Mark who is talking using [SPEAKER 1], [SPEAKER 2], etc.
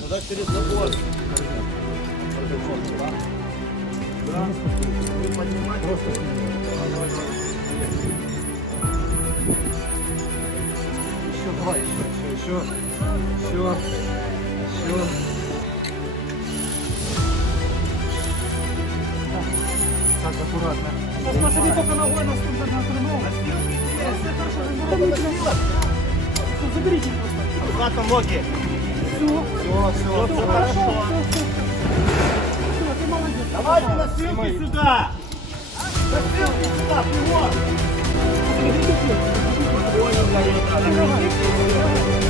[SPEAKER 1] Тогда через забор.
[SPEAKER 2] Еще, давай, еще, еще, еще, еще, еще. Так, аккуратно.
[SPEAKER 3] Сейчас Маша не только ногой нас тут на заберите. Заберите просто.
[SPEAKER 1] Аккуратно ноги.
[SPEAKER 3] Все.
[SPEAKER 2] Все, все,
[SPEAKER 3] хорошо.
[SPEAKER 1] Давайте носилки сюда. Носилки сюда, вперед. Понял.
[SPEAKER 3] Давай.